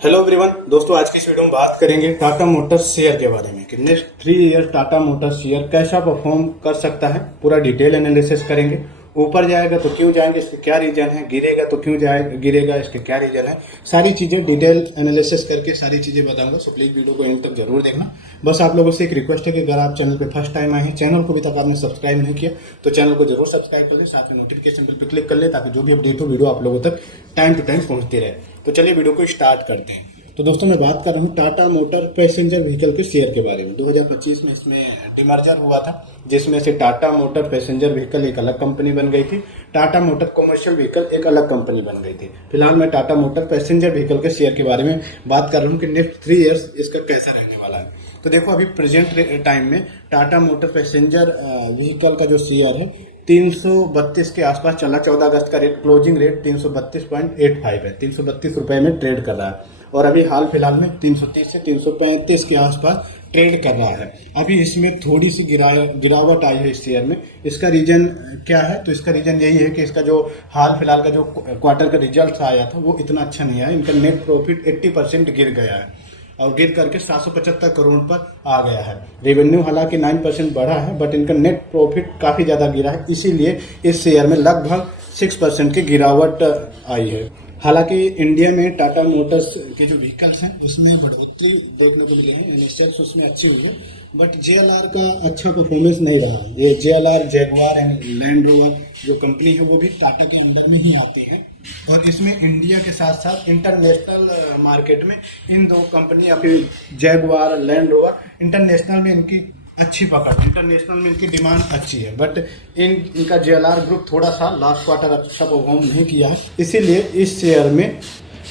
Hello everyone दोस्तों, आज की इस वीडियो में बात करेंगे टाटा मोटर्स शेयर के बारे में कि next 3 year Tata Motors share कैसा परफॉर्म कर सकता है। पूरा डिटेल एनालिसिस करेंगे। ऊपर जाएगा तो क्यों जाएंगे, इसके क्या रीजन है, गिरेगा तो क्यों गिरेगा, इसके क्या रीजन है, सारी चीजें डिटेल एनालिसिस करके सारी चीजें बताऊंगा। सो प्लीज वीडियो को एंड तक जरूर देखना। बस आप लोगों से एक रिक्वेस्ट है कि अगर आप चैनल पे फर्स्ट टाइम आए हैं, चैनल को अभी तक आपने सब्सक्राइब नहीं किया तो चैनल को जरूर सब्सक्राइब कर ले, साथ में नोटिफिकेशन बेल पर क्लिक कर ले ताकि जो भी अपडेट हो वीडियो आप लोगों तक टाइम टू टाइम पहुंचती रहे। तो चलिए वीडियो को स्टार्ट करते हैं। तो दोस्तों मैं बात कर रहा हूँ टाटा मोटर पैसेंजर व्हीकल के शेयर के बारे में। 2025 में इसमें डिमर्जर हुआ था, जिसमें से टाटा मोटर पैसेंजर व्हीकल एक अलग कंपनी बन गई थी, टाटा मोटर कमर्शियल व्हीकल एक अलग कंपनी बन गई थी। फिलहाल मैं टाटा मोटर पैसेंजर व्हीकल के शेयर के बारे में बात कर रहा हूँ कि नेक्स्ट 3 ईयर्स इसका कैसा रहने वाला है। तो देखो अभी प्रेजेंट टाइम में टाटा मोटर पैसेंजर व्हीकल का जो शेयर है 332 के आसपास चला। 14 अगस्त का रेट, क्लोजिंग रेट 332.85 है, 332 रुपए में ट्रेड कर रहा है और अभी हाल फिलहाल में 330 से 335 के आसपास ट्रेड कर रहा है। अभी इसमें थोड़ी सी गिरावट आई है इस शेयर में। इसका रीजन क्या है? तो इसका रीजन यही है कि इसका जो हाल फिलहाल का जो क्वार्टर का रिजल्ट आया था वो इतना अच्छा नहीं आया। इनका नेट प्रॉफिट 80% गिर गया है और गिर करके 775 करोड़ पर आ गया है। रेवेन्यू हालांकि 9% बढ़ा है बट इनका नेट प्रॉफिट काफी ज्यादा गिरा है, इसीलिए इस शेयर में लगभग 6% की गिरावट आई है। हालांकि इंडिया में टाटा मोटर्स के जो व्हीकल्स हैं उसमें बढ़ोतरी देखने को मिली है, सेल्स उसमें अच्छी हुई है, बट जेएलआर का अच्छा परफॉर्मेंस नहीं रहा है। ये JLR, Jaguar and land rover जो कंपनी है वो भी टाटा के अंडर में ही आती है और इसमें इंडिया के साथ साथ इंटरनेशनल मार्केट में इन दो कंपनी या फिर जैगुआर, लैंड रोवर, इंटरनेशनल में इनकी अच्छी पकड़, इंटरनेशनल में इनकी डिमांड अच्छी है, बट इनका जेएलआर ग्रुप थोड़ा सा लास्ट क्वार्टर अच्छा परफॉर्म नहीं किया है, इसीलिए इस शेयर में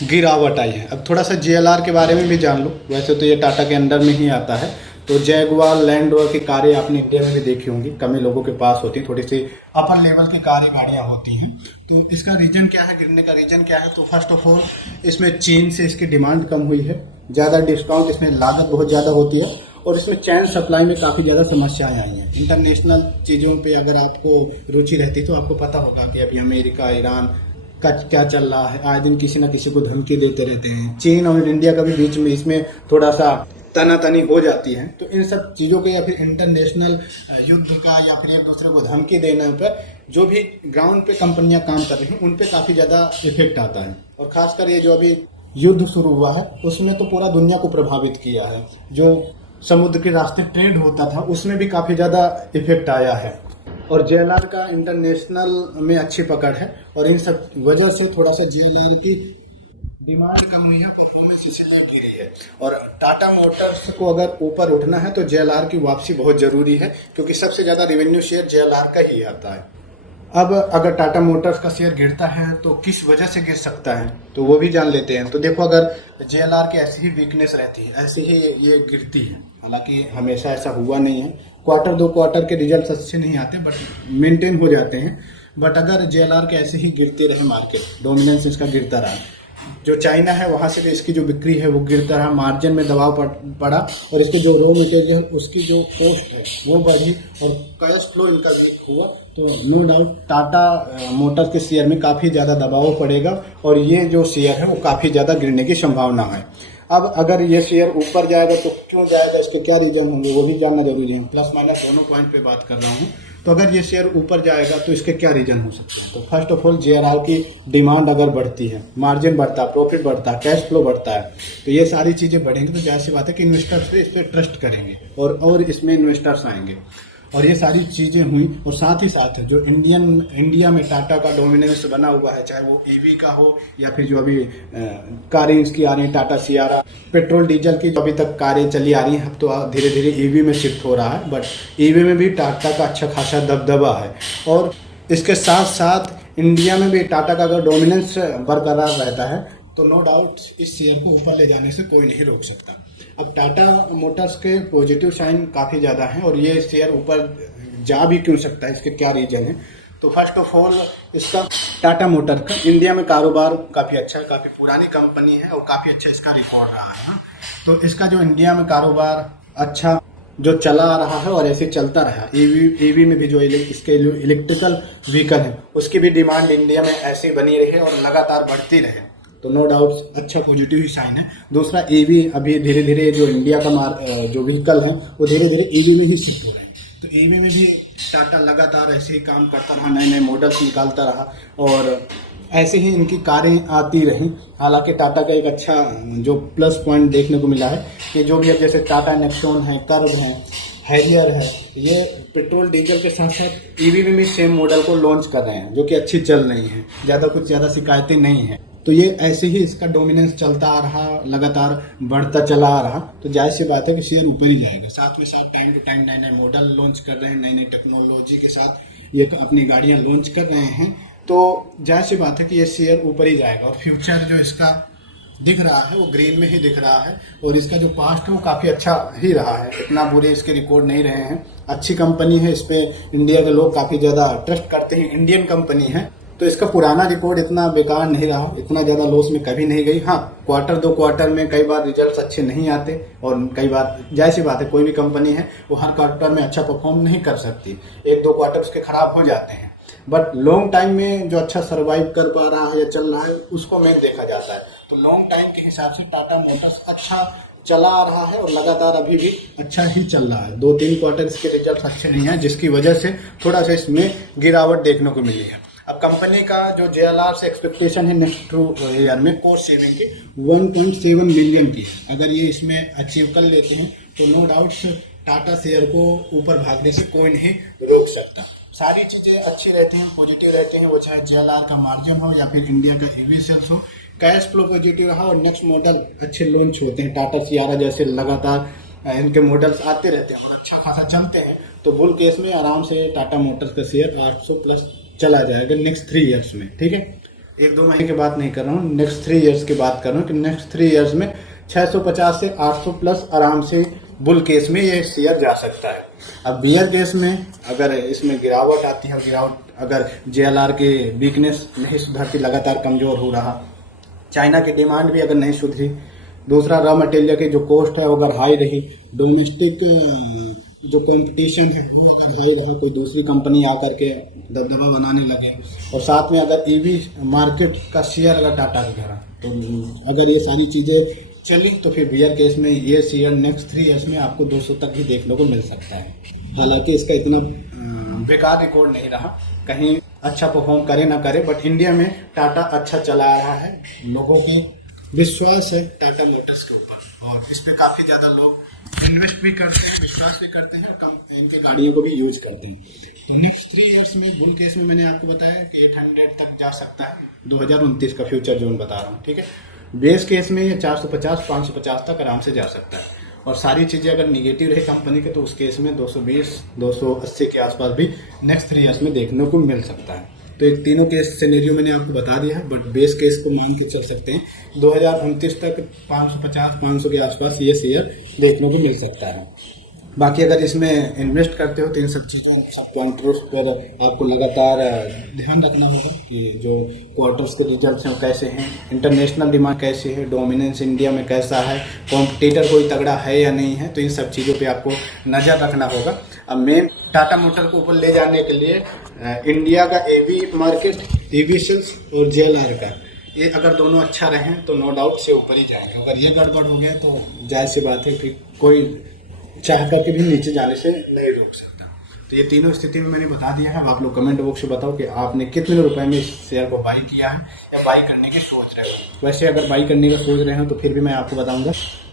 गिरावट आई है। अब थोड़ा सा जेएलआर के बारे में भी जान लो। वैसे तो ये टाटा के अंडर में ही आता है, तो जैगुआर, लैंड रोवर की कारें आपने इंडिया में भी देखी होंगी, कम ही लोगों के पास होती, थोड़ी सी अपर लेवल की कारें गाड़ियाँ होती हैं। तो इसका रीजन क्या है, गिरने का रीजन क्या है? तो फर्स्ट ऑफ ऑल इसमें चीन से इसकी डिमांड कम हुई है, ज़्यादा डिस्काउंट, इसमें लागत बहुत ज़्यादा होती है और इसमें चैन सप्लाई में काफ़ी ज़्यादा समस्याएं आई हैं। इंटरनेशनल चीज़ों पे अगर आपको रुचि रहती तो आपको पता होगा कि अभी अमेरिका, ईरान का क्या चल रहा है, आए दिन किसी न किसी को धमकी देते रहते हैं। चीन और इंडिया का भी बीच में इसमें थोड़ा सा तनातनी हो जाती है। तो इन सब चीज़ों के या फिर इंटरनेशनल युद्ध का या फिर एक दूसरे को धमकी देने पर जो भी ग्राउंड पे कंपनियां काम कर रही हैं उन पे काफ़ी ज़्यादा इफेक्ट आता है। और खासकर ये जो अभी युद्ध शुरू हुआ है उसमें तो पूरा दुनिया को प्रभावित किया है। जो समुद्र के रास्ते ट्रेड होता था उसमें भी काफ़ी ज़्यादा इफेक्ट आया है और जेएलआर का इंटरनेशनल में अच्छी पकड़ है और इन सब वजह से थोड़ा सा जेएलआर की डिमांड कम हुई है, परफॉर्मेंस इसीलिए गिरी है। और टाटा मोटर्स को अगर ऊपर उठना है तो जेएलआर की वापसी बहुत जरूरी है, क्योंकि सबसे ज़्यादा रेवेन्यू शेयर जेएलआर का ही आता है। अब अगर टाटा मोटर्स का शेयर गिरता है तो किस वजह से गिर सकता है, तो वो भी जान लेते हैं। तो देखो, अगर जेएलआर की ऐसी ही वीकनेस रहती है, ऐसे ही ये गिरती है, हालांकि हमेशा ऐसा हुआ नहीं है, क्वार्टर 2 क्वार्टर के रिजल्ट अच्छे नहीं आते बट मेंटेन हो जाते हैं। बट अगर जेएलआर के ऐसे ही गिरते रहे, मार्केट डोमिनेंस इसका गिरता रहा, जो चाइना है वहाँ से भी इसकी जो बिक्री है वो गिरता रहा, मार्जिन में दबाव पड़ा और इसके जो रॉ मटेरियल है उसकी जो कॉस्ट है वो बढ़ी और कैश फ्लो इनका वीक हुआ, तो नो डाउट टाटा मोटर्स के शेयर में काफ़ी ज़्यादा दबाव पड़ेगा और ये जो शेयर है वो काफ़ी ज़्यादा गिरने की संभावना है। अब अगर ये शेयर ऊपर जाएगा तो क्यों जाएगा, इसके क्या रीजन होंगे वो भी जानना जरूरी है। प्लस माइनस दोनों पॉइंट पे बात कर रहा हूँ। तो अगर ये शेयर ऊपर जाएगा तो इसके क्या रीजन हो सकते हैं? तो फर्स्ट ऑफ ऑल जेएलआर की डिमांड अगर बढ़ती है, मार्जिन बढ़ता है, प्रॉफिट बढ़ता है, कैश फ्लो बढ़ता है, तो ये सारी चीज़ें बढ़ेंगी तो जाहिर सी बात है कि इन्वेस्टर्स इस पर ट्रस्ट करेंगे और इसमें इन्वेस्टर्स आएंगे और ये सारी चीज़ें हुई। और साथ ही साथ जो इंडिया में टाटा का डोमिनेंस बना हुआ है, चाहे वो ईवी का हो या फिर जो अभी कारें इसकी आ रही हैं, टाटा सियारा, पेट्रोल डीजल की जो अभी तक कारें चली आ रही हैं, अब तो धीरे धीरे ईवी में शिफ्ट हो रहा है, बट ईवी में भी टाटा का अच्छा खासा दबदबा है। और इसके साथ साथ इंडिया में भी टाटा का अगर डोमिनेंस बरकरार रहता है तो नो डाउट इस शेयर को ऊपर ले जाने से कोई नहीं रोक सकता। अब टाटा मोटर्स के पॉजिटिव साइन काफ़ी ज़्यादा हैं और ये शेयर ऊपर जा भी क्यों सकता है, इसके क्या रीजन है? तो फर्स्ट ऑफ ऑल इसका टाटा मोटर का इंडिया में कारोबार काफ़ी अच्छा है, काफ़ी पुरानी कंपनी है और काफ़ी अच्छा इसका रिकॉर्ड रहा है। तो इसका जो इंडिया में कारोबार अच्छा जो चला आ रहा है और ऐसे चलता रहा, ईवी में भी जो इसके इलेक्ट्रिकल व्हीकल है उसकी भी डिमांड इंडिया में ऐसी बनी रहे और लगातार बढ़ती रहे, तो नो डाउट अच्छा पॉजिटिव ही साइन है। दूसरा ईवी अभी धीरे धीरे जो इंडिया का जो व्हीकल है वो धीरे धीरे ईवी में ही शिफ्ट हो रहे हैं। तो ईवी में भी टाटा लगातार ऐसे ही काम करता रहा, नए नए मॉडल्स निकालता रहा और ऐसे ही इनकी कारें आती रहीं। हालांकि टाटा का एक अच्छा जो प्लस पॉइंट देखने को मिला है कि जो भी अब जैसे टाटा नेक्सॉन है, कर्व है, हैरियर है, ये पेट्रोल डीजल के साथ साथ ईवी में भी सेम मॉडल को लॉन्च कर रहे हैं जो कि अच्छी चल रही हैं, ज़्यादा शिकायतें नहीं हैं। तो ये ऐसे ही इसका डोमिनेंस चलता आ रहा, लगातार बढ़ता चला आ रहा, तो जाहिर सी बात है कि शेयर ऊपर ही जाएगा। साथ में साथ टाइम टू टाइम नए नए मॉडल लॉन्च कर रहे हैं, नई नई टेक्नोलॉजी के साथ ये अपनी गाड़ियां लॉन्च कर रहे हैं, तो जाहिर सी बात है कि ये शेयर ऊपर ही जाएगा। और फ्यूचर जो इसका दिख रहा है वो ग्रीन में ही दिख रहा है और इसका जो पास्ट है वो काफ़ी अच्छा ही रहा है, इतना बुरे इसके रिकॉर्ड नहीं रहे हैं। अच्छी कंपनी है, इस पर इंडिया के लोग काफ़ी ज़्यादा ट्रस्ट करते हैं, इंडियन कंपनी है, तो इसका पुराना रिकॉर्ड इतना बेकार नहीं रहा, इतना ज़्यादा लॉस में कभी नहीं गई। हाँ, क्वार्टर 2 क्वार्टर में कई बार रिजल्ट्स अच्छे नहीं आते और कई बार जाहिर सी बात है कोई भी कंपनी है वो हर क्वार्टर में अच्छा परफॉर्म नहीं कर सकती, 1-2 क्वार्टर उसके खराब हो जाते हैं, बट लॉन्ग टाइम में जो अच्छा सर्वाइव कर पा रहा है या चल रहा है उसको में देखा जाता है। तो लॉन्ग टाइम के हिसाब से टाटा मोटर्स अच्छा चला आ रहा है और लगातार अभी भी अच्छा ही चल रहा है। 2-3 क्वार्टर इसके रिजल्ट अच्छे नहीं हैं जिसकी वजह से थोड़ा सा इसमें गिरावट देखने को मिली है। अब कंपनी का जो JLR से एक्सपेक्टेशन है नेक्स्ट 2 ईयर में कॉस्ट सेविंग की 1.7 मिलियन की है। अगर ये इसमें अचीव कर लेते हैं तो नो डाउट टाटा शेयर को ऊपर भागने से कोई नहीं रोक सकता। सारी चीज़ें अच्छी रहती हैं, पॉजिटिव रहती हैं, वो चाहे JLR का मार्जिन हो या फिर इंडिया का ईवी सेल्स हो, कैश फ्लो पॉजिटिव रहा और नेक्स्ट मॉडल अच्छे लॉन्च होते हैं। टाटा सियारा जैसे लगातार इनके मॉडल्स आते रहते हैं और अच्छा खासा चलते हैं, तो बुल केस में आराम से टाटा मोटर्स का शेयर 800 प्लस चला जाएगा नेक्स्ट 3 ईयर्स में। ठीक है, 1-2 महीने की बात नहीं कर रहा हूँ, नेक्स्ट 3 ईयर्स की बात कर रहा हूँ कि नेक्स्ट 3 ईयर्स में 650 से 800 प्लस आराम से बुल केस में ये शेयर जा सकता है। अब बियर केस में अगर इसमें गिरावट आती है, गिरावट अगर JLR के वीकनेस नहीं सुधरती, लगातार कमजोर हो रहा, चाइना की डिमांड भी अगर नहीं सुधरी, दूसरा रॉ मटेरियल की जो कॉस्ट है अगर हाई रही, डोमेस्टिक जो कंपटीशन है वो अगर हाई रहा, कोई दूसरी कंपनी आकर के दबदबा बनाने लगे और साथ में अगर ईवी मार्केट का शेयर अगर टाटा की गिरा, तो अगर ये सारी चीज़ें चली तो फिर बियर केस में ये शेयर नेक्स्ट 3 ईयर्स में आपको 200 तक भी देखने को मिल सकता है। हालांकि इसका इतना बेकार रिकॉर्ड नहीं रहा, कहीं अच्छा परफॉर्म करे ना करे, बट इंडिया में टाटा अच्छा चला रहा है। लोगों की विश्वास है टाटा मोटर्स के ऊपर और इस पर काफ़ी ज़्यादा लोग इन्वेस्ट भी करते हैं, विश्वास भी करते हैं और इनकी गाड़ियों को भी यूज करते हैं। तो नेक्स्ट 3 ईयर्स में बुल केस में मैंने आपको बताया कि 800 तक जा सकता है, 2029 का फ्यूचर जोन बता रहा हूँ। ठीक है, बेस केस में ये 450-550 तक आराम से जा सकता है और सारी चीज़ें अगर निगेटिव रहे कंपनी के तो उस केस में 220-280 के आसपास भी नेक्स्ट 3 ईयर्स में देखने को मिल सकता है। तो एक तीनों केस सिनेरियो मैंने आपको बता दिया है, बट बेस केस को मान के चल सकते हैं 2029 तक 550-500 के आसपास ये शेयर देखने को मिल सकता है। बाकी अगर इसमें इन्वेस्ट करते हो तो इन सब चीज़ों, सब पॉइंटर्स पर आपको लगातार ध्यान रखना होगा कि जो क्वार्टर्स के रिजल्ट्स हैं वो कैसे हैं, इंटरनेशनल डिमांड कैसे है, डोमिनेंस इंडिया में कैसा है, कॉम्पिटिटर कोई तगड़ा है या नहीं है, तो इन सब चीज़ों पे आपको नज़र रखना होगा। अब मेन टाटा मोटर को ऊपर ले जाने के लिए इंडिया का ईवी मार्केट, ईवी सेल्स और JLR का, ये अगर दोनों अच्छा रहें तो नो डाउट से ऊपर ही जाएंगे। अगर ये गड़बड़ हो गया तो जाहिर सी बात है फिर कोई चाह करके भी नीचे जाने से नहीं रोक सकता। तो ये तीनों स्थिति में मैंने बता दिया है। अब आप लोग कमेंट बॉक्स में बताओ कि आपने कितने रुपए में इस शेयर को बाई किया है या बाई करने की सोच रहे हो। वैसे अगर बाई करने का सोच रहे हो तो फिर भी मैं आपको बताऊंगा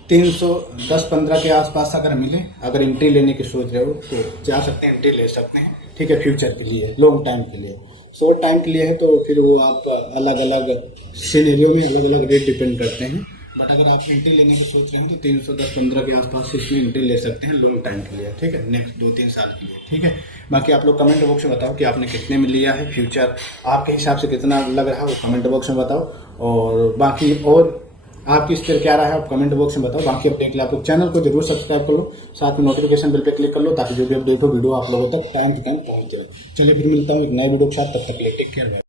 310-15 के आसपास अगर मिले, अगर एंट्री लेने की सोच रहे हो तो जा सकते हैं, एंट्री ले सकते हैं। ठीक है, फ्यूचर के लिए, लॉन्ग टाइम के लिए, शॉर्ट टाइम के लिए है तो फिर वो आप अलग अलग सिनेरियो में अलग अलग रेट डिपेंड करते हैं। बट अगर आप एंट्री लेने की सोच रहे हो तो 310-15 के आसपास से इसमें एंट्री ले सकते हैं लॉन्ग टाइम के लिए। ठीक है, नेक्स्ट 2-3 साल के लिए। ठीक है, बाकी आप लोग कमेंट बॉक्स में बताओ कि आपने कितने में लिया है, फ्यूचर आपके हिसाब से कितना लग रहा है वो कमेंट बॉक्स में बताओ। और बाकी और आपकी इस पर क्या रहा है आप कमेंट बॉक्स में बताओ। बाकी अपडेट के लिए आप लोग चैनल को जरूर सब्सक्राइब कर लो, साथ में नोटिफिकेशन बेल पे क्लिक कर लो ताकि जो भी अपडेट हो वीडियो आप लोगों तक टाइम टू टाइम पहुंच जाए। चलिए फिर मिलता हूँ एक नए वीडियो के साथ, तब तक के लिए टेक केयर।